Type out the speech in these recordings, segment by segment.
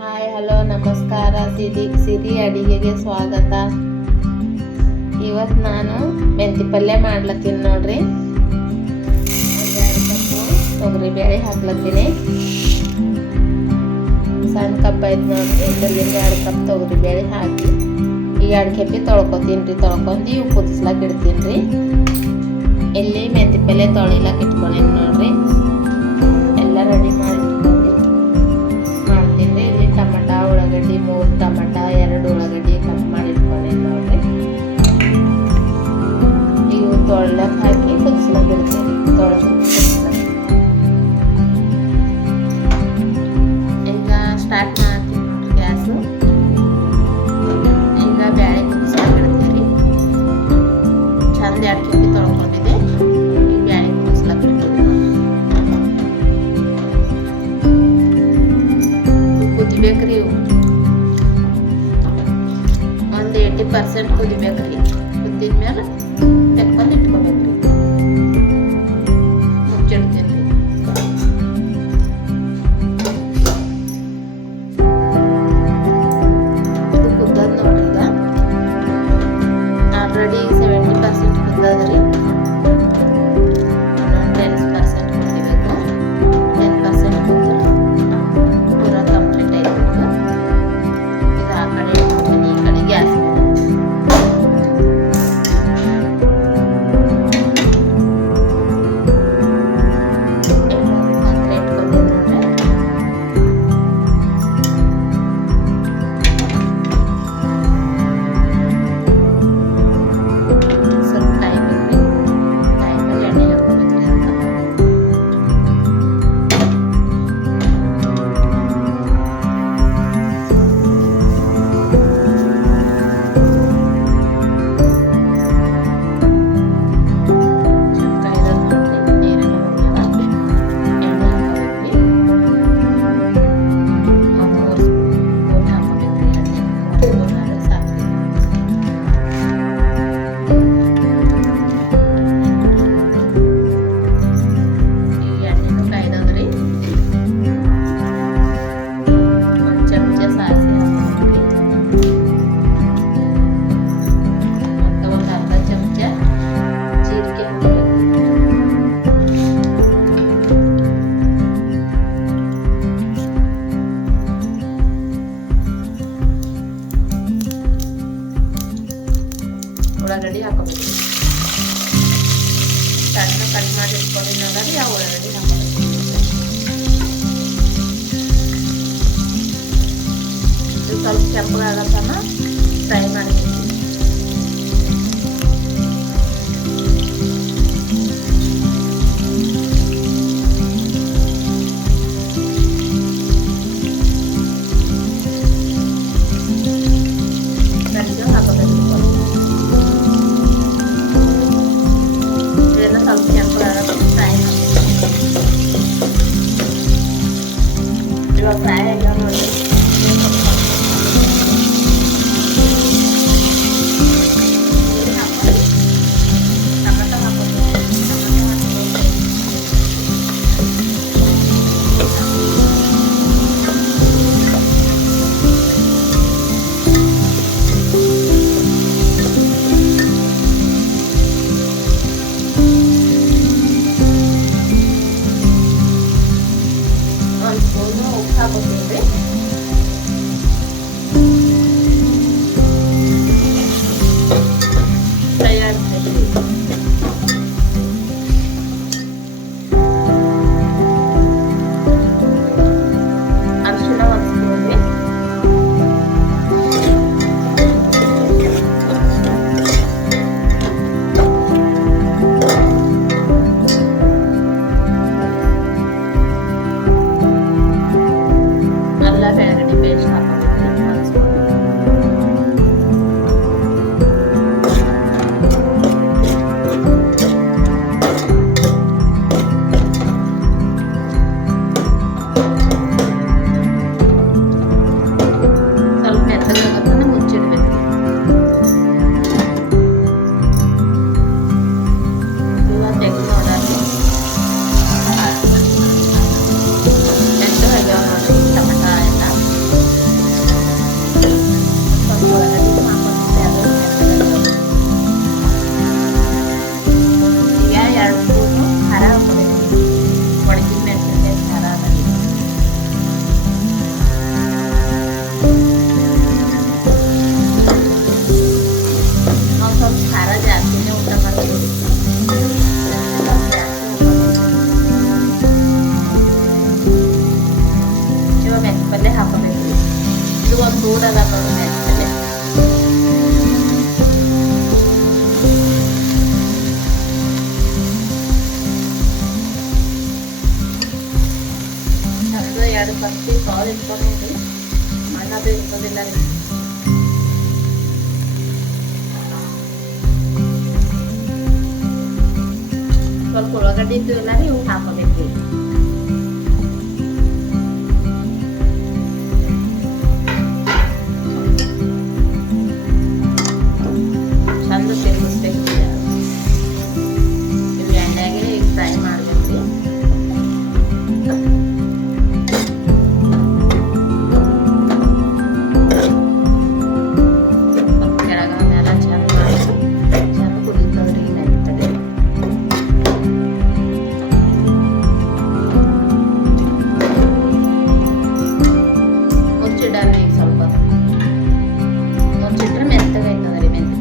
Hi, hello, ನಮಸ್ಕಾರ. ಸಿರಿ ಸಿರಿ ಅಡಿಗೆಗೆ ಸ್ವಾಗತ. ಇವತ್ತು ನಾನು ಮೆಂತಿ ಪಲ್ಯ ಮಾಡ್ಲತ್ತೀನಿ ನೋಡ್ರಿ. ತೊಗರಿ ಬೇಳೆ ಹಾಕ್ಲತ್ತೀನಿ. ಸಣ್ಣ ಕಪ್ ಐತೆ ನೋಡ್ರಿ. ಎರಡು ಕಪ್ ತೊಗರಿ ಬೇಳೆ ಹಾಕಿ ಈ ಎರಡು ಕೆಪ್ಪಿ ತೊಳ್ಕೊತೀನಿ ರೀ ತೊಳ್ಕೊಂಡು ಇವು ಕುದಿಸ್ಲಾಕ ಇಡ್ತೀನಿ ರೀ ಎಲ್ಲಿ ಮೆಂತಿ ಪಲ್ಯ ತೊಳಿಲಾಕ ಇಟ್ಕೊಳ್ಳಿ ನೋಡ್ರಿ. ಎಲ್ಲ ರೆಡಿ ಮಾಡಿ ಉಳ್ಳಾಗಡ್ಡಿ ಮೂರು ಟಮಟ ಎರಡು ಉಳ್ಳಾಗಡ್ಡಿ ಕಟ್ ಮಾಡಿ ಇಟ್ಕೊಂಡಿದ್ದು ನೋಡ್ರಿ. ಇವು ತೊಳ್ಳಕ್ಕೆ ಹಾಕಿ ಕುದಿಸ್ಲಾಗಿಡ್ತೀವಿ ತೊಳೆದು et par celle que de mer ரொம்ப அழகான ಅದು ಫಸ್ಟು ಕಾಲು ಇಟ್ಕೊಂಡು ಅಣ್ಣದೇ ಇಟ್ಕೊಂಡಿಲ್ಲ ರೀ ಸ್ವಲ್ಪ ಉಳ್ಳಾಗಡ್ಡಿ ಇದ್ದು ಎಲ್ಲ ರೀ ಹಾಕೋದು ముచ్చిడాను ಸ್ವಲ್ಪ. సొప్ప ముచ్చిట్ర మెత్తగా అవుతుంది మెంతి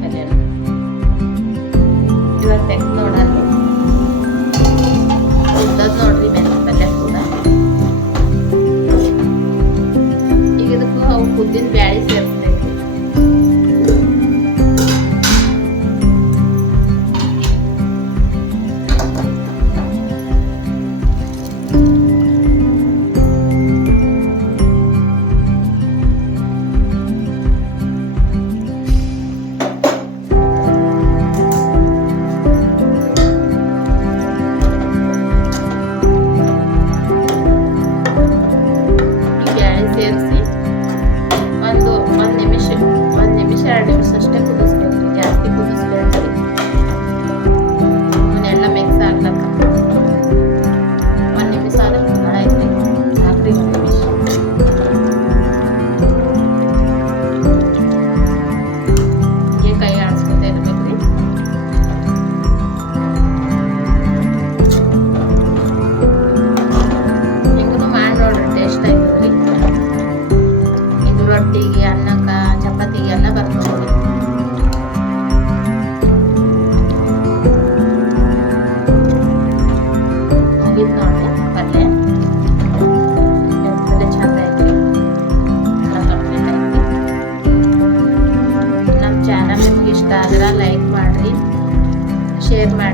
ತೆಗ್ದು ನೋಡಲ್ಲಿ ನೋಡ್ರಿ ಮೆಂತೆ ಪಲ್ಯ ಕೂಡ. ಈಗ ಇದಕ್ಕೆ ಅವು ಉದ್ದಿನ ಬ್ಯಾಳಿ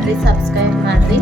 ಮಾಡಿರಿ ಸಬ್ಸ್ಕ್ರೈಬ್ ಮಾಡಿರಿ